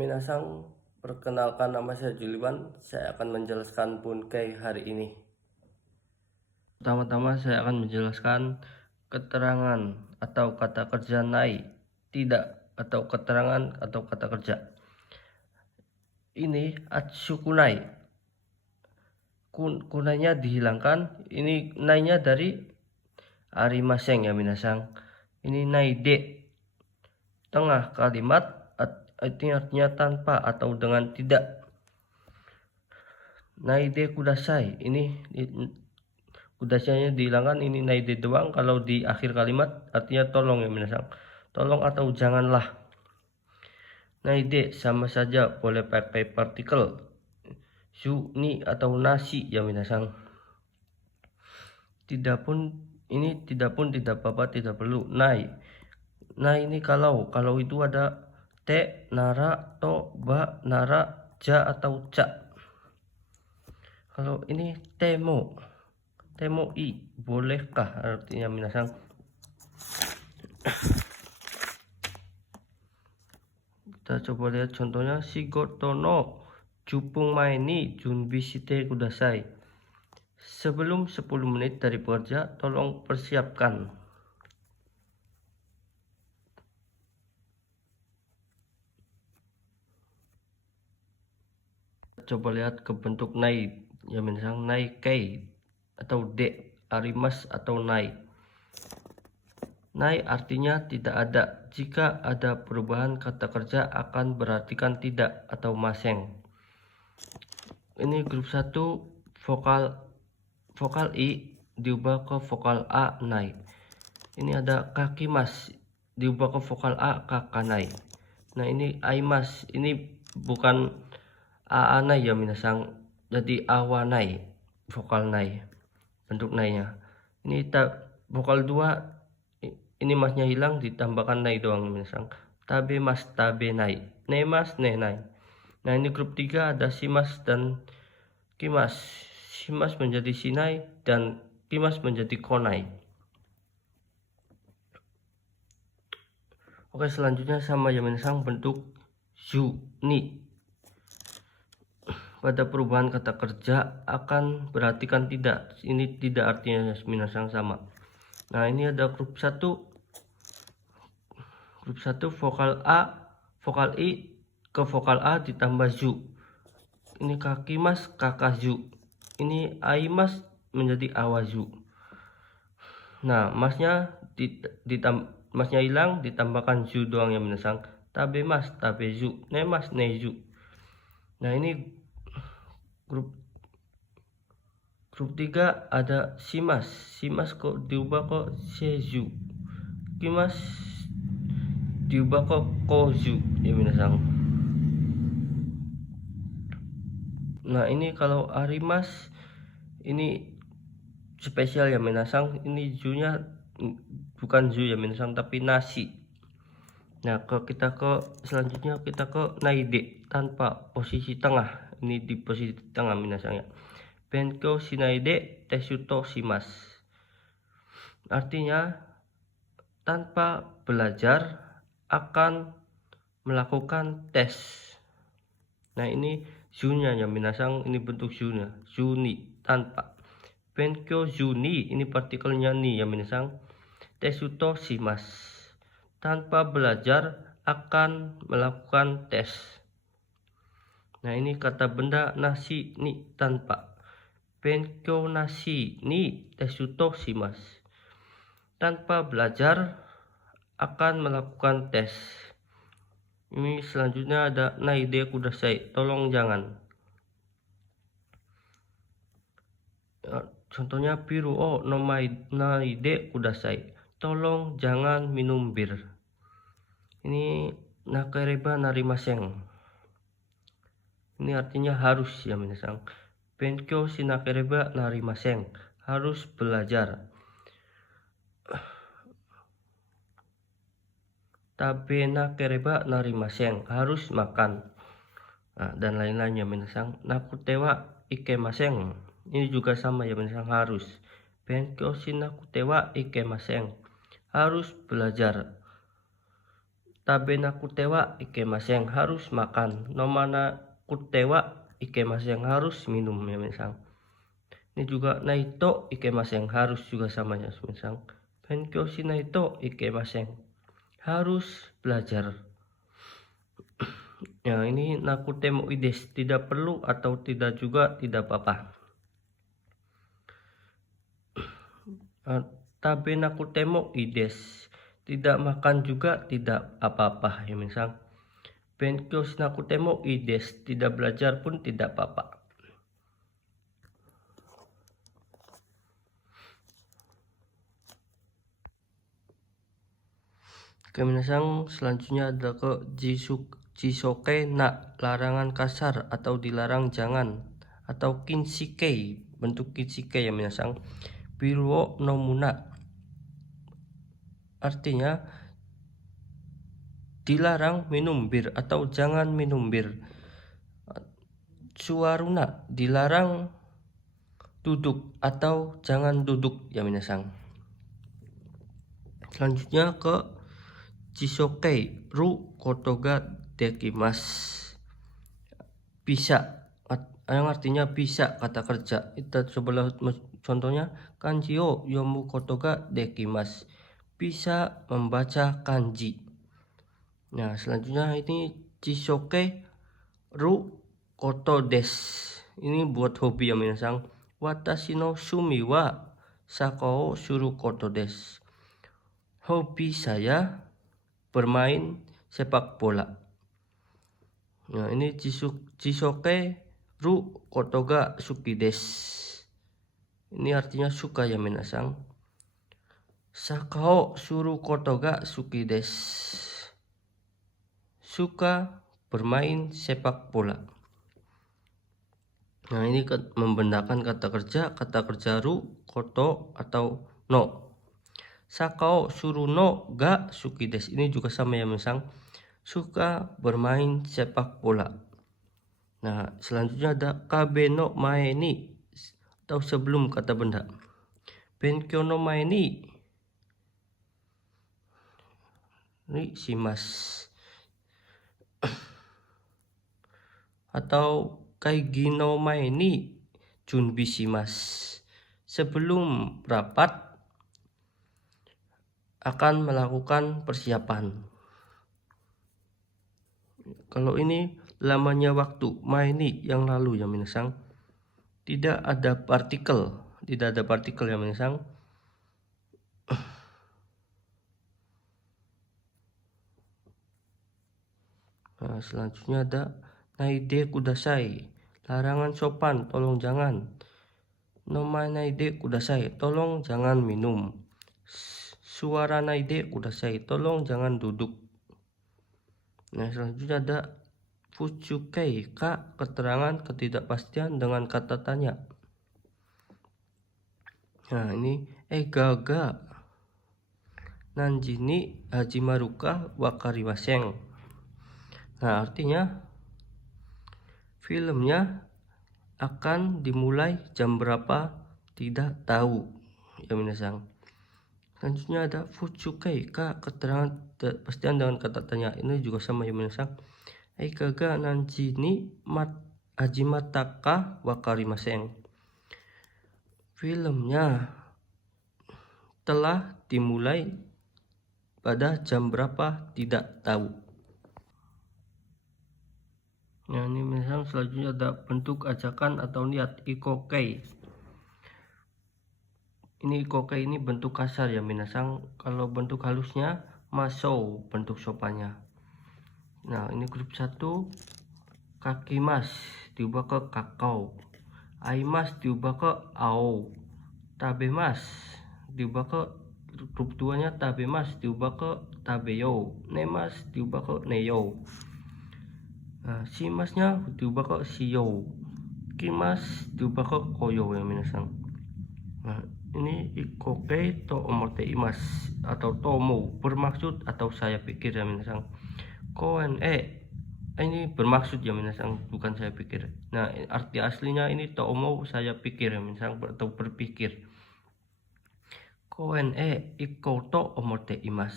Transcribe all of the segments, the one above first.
Minasang, perkenalkan nama saya Juliwan. Saya akan menjelaskan Bunkei hari ini. Pertama-tama saya akan menjelaskan keterangan atau kata kerja nai, tidak, atau keterangan atau kata kerja. Ini atsukunai. Kunainya dihilangkan. Ini nainya dari arimaseng ya minasang. Ini nai de. Tengah kalimat artinya tanpa atau dengan tidak. Naide kudasai, ini kudasainya dihilangkan, ini naide doang. Kalau di akhir kalimat artinya tolong ya minasang, tolong atau janganlah. Naide sama saja, boleh pakai partikel su, ni atau nasi ya minasang. Tidak pun tidak apa-apa, tidak perlu. Nai ini kalau itu ada te, nara, to, ba, nara, ja atau ca. Kalau ini temo i, bolehkah artinya minasang. Kita coba lihat contohnya. Shigoto no jupung mai ni junbi shite kudasai. Sebelum 10 menit dari pekerja, tolong persiapkan. Coba lihat ke bentuk nai ya minasang, nai kei atau de, arimas atau nai. Nai artinya tidak ada. Jika ada perubahan kata kerja akan berartikan tidak atau maseng. Ini grup 1 vokal i diubah ke vokal a, nai. Ini ada kaki mas diubah ke vokal a, kakanai. Nah ini aimas, ini bukan aanai ya minasang, jadi awanai, vokal nai, bentuk nainya. Ini vokal 2, ini masnya hilang, ditambahkan nai doang minasang. Tabe mas, tabe nai, ne mas, ne nai. Nah ini grup 3 ada simas dan kimas. Simas menjadi sinai dan kimas menjadi konai. Oke, selanjutnya sama ya minasang, bentuk zu, ni. Pada perubahan kata kerja akan berartikan tidak. Ini tidak artinya minasang sama. Nah ini ada grup 1 vokal a, vokal i ke vokal a ditambah zu. Ini kaki mas, kakazu. Ini aimas menjadi awazu. Nah masnya masnya hilang, ditambahkan zu doang yang minasang. Tabe mas, tabe zu, ne mas, ne zu. Nah ini grup 3 ada simas. Simas kok diubah ke seju. Kimas diubah ke kozu ya minasang. Nah ini kalau arimas ini spesial ya minasang. Ini zu-nya bukan zu ya minasang, tapi nasi. Nah selanjutnya kita ke naide tanpa posisi tengah. Ini di posisi tengah minasang ya. Benko shinaide tesuto shimas. Artinya tanpa belajar akan melakukan tes. Nah ini zu-nya ya minasang, ini bentuk zu-nya, zuni, tanpa. Benkyo zuni, ini partikelnya ni ya minasang. Tesuto shimas, tanpa belajar akan melakukan tes. Nah ini kata benda nasi ni, tanpa. Benkyo nasi ni tesuto shimas, tanpa belajar akan melakukan tes. Ini selanjutnya ada naide kudasai, tolong jangan. Contohnya piru o no naide kudasai, tolong jangan minum bir. Ini nakareba narimaseng, ini artinya harus ya minasang. Benkyo shinakereba narimaseng, harus belajar. Tabe nakereba narimaseng, harus makan. Nah, dan lain-lainnya minasang. Nakutewa ikemaseng, ini juga sama ya minasang, harus. Benkyo shinakutewa ikemaseng, harus belajar. tabe nakutewa ikemasen harus makan. Nomana kutewa ikemasen harus minum ya misal. Ini juga naito ikemasen harus juga sama ya misal. Benkyo shi naito ikemasen harus belajar. Ya ini nakutemo ides tidak perlu atau tidak juga tidak apa-apa. Tabe nakutemo ides tidak makan juga tidak apa-apa ya misal. Benkyo shi nakutemo ides tidak belajar pun tidak apa-apa. Oke minasang, selanjutnya ada ke jisoke na, larangan kasar atau dilarang jangan, atau kinshike, bentuk kinshike ya minasang. Biruo no muna, artinya dilarang minum bir atau jangan minum bir. Suaruna, dilarang duduk atau jangan duduk ya minasang. Selanjutnya ke jisoke ru kotoga dekimasu, bisa, yang artinya bisa kata kerja. Kita coba lihat contohnya, kanji o yomu kotoga dekimasu, bisa membaca kanji. Nah selanjutnya ini jisoke ru koto des, ini buat hobi ya minasang. Watashi no shumi wa sako suru koto des, hobi saya bermain sepak bola. Nah ini jisoke ru kotoga suki des, ini artinya suka ya minasang. Sakao suru kotoga suki des, suka bermain sepak bola. Nah ini membenarkan kata kerja ru, koto atau no. Sakao suru no ga suki des, ini juga sama ya minasang, suka bermain sepak bola. Nah selanjutnya ada kabe no mae ni, atau sebelum kata benda. Benkyo no mae ni shimasu, atau kaigi no mae ni junbi shimasu, sebelum rapat akan melakukan persiapan. Kalau ini lamanya waktu, mae ni yang lalu ya minasang, tidak ada partikel ya minasang. Nah, selanjutnya ada naide kudasai, larangan sopan, tolong jangan. Noma naide kudasai, tolong jangan minum. Suara naide kudasai, tolong jangan duduk. Nah selanjutnya ada fuchukei ka, keterangan ketidakpastian dengan kata tanya. Nah ini gaga nanji ni hajimaru ka wakarimasen. Nah artinya filmnya akan dimulai jam berapa tidak tahu ya minasang. Selanjutnya ada fuchukei ka, keterangan ketidakpastian dengan kata tanya, ini juga sama ya minasang. Gaga nanji ni hajimata ka wakarimasen, filmnya telah dimulai pada jam berapa tidak tahu. Nah ini misalnya selanjutnya ada bentuk ajakan atau niat, ikokei. Ini ikokei ini bentuk kasar ya minasang. Kalau bentuk halusnya masou, bentuk sopannya. Nah ini grup 1, kakimas diubah ke kakao, aimas diubah ke ao, tabemas diubah ke grup 2 nya, tabemas diubah ke tabeyo, nemas diubah ke neyo. Nah, shimasnya diubah ke shiyo, kimas diubah ke koyo ya minasang. Nah ini ikokei to omote imas atau tomo, bermaksud atau saya pikir ya minasang. Koen ini bermaksud ya minasang, bukan saya pikir. Nah arti aslinya ini tomo, saya pikir ya minasang, atau berpikir. Koen iko to omote imas,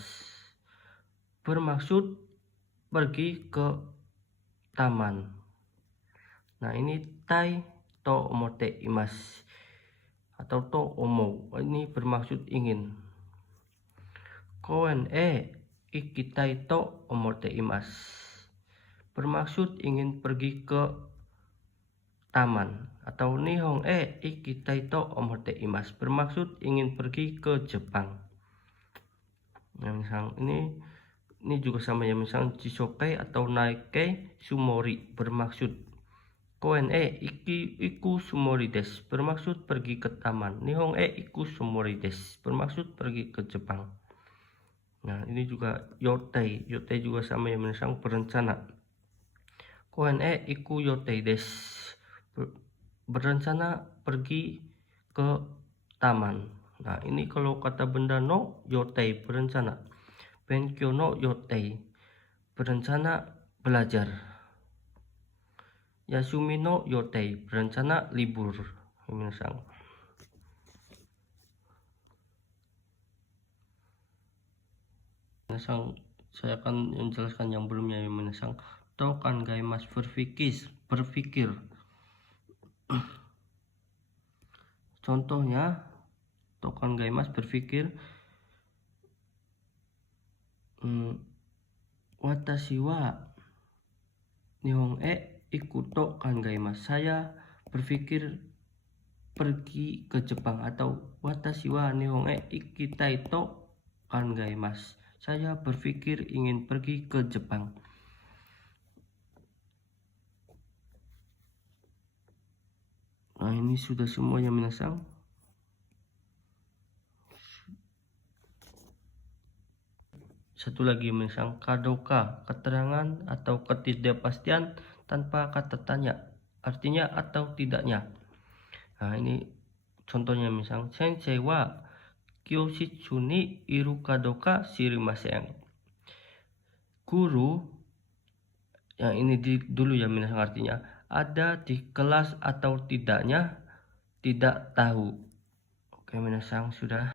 bermaksud pergi ke taman. Nah, ini tai to omote imasu atau to omo. Ini bermaksud ingin. Koen ikitai to omote imasu. Bermaksud ingin pergi ke taman. Atau nihon ikitai to omote imasu. Bermaksud ingin pergi ke Jepang. Nah, misal ini juga sama ya, misal Chisokai atau Naike Sumori bermaksud koen iku sumori desu bermaksud pergi ke taman. Nihon iku sumori desu bermaksud pergi ke Jepang. Nah, ini juga yotei juga sama ya, misal berencana. Koen iku yotei desu berencana pergi ke taman. Nah, ini kalau kata benda no yotei berencana. Benkyou no yotei berencana belajar. Yasumi no yotei berencana libur. Minasang. Saya akan menjelaskan yang belumnya ya, minasang. Tokan gaimas berpikir. Contohnya tokan gaimas berpikir watashi wa nihon iku to kangaimasu. Saya berpikir pergi ke Jepang. Atau watashi wa nihon ikitai to kangaimasu. Saya berpikir ingin pergi ke Jepang. Nah, ini sudah semuanya minasang. Satu lagi minasang, kadoka, keterangan atau ketidakpastian tanpa kata tanya. Artinya atau tidaknya. Nah, ini contohnya misal sensei wa kyoshitsu ni iru kadoka shirimasen. Guru, yang ini dulu ya minasang, artinya ada di kelas atau tidaknya tidak tahu. Oke minasang, sudah.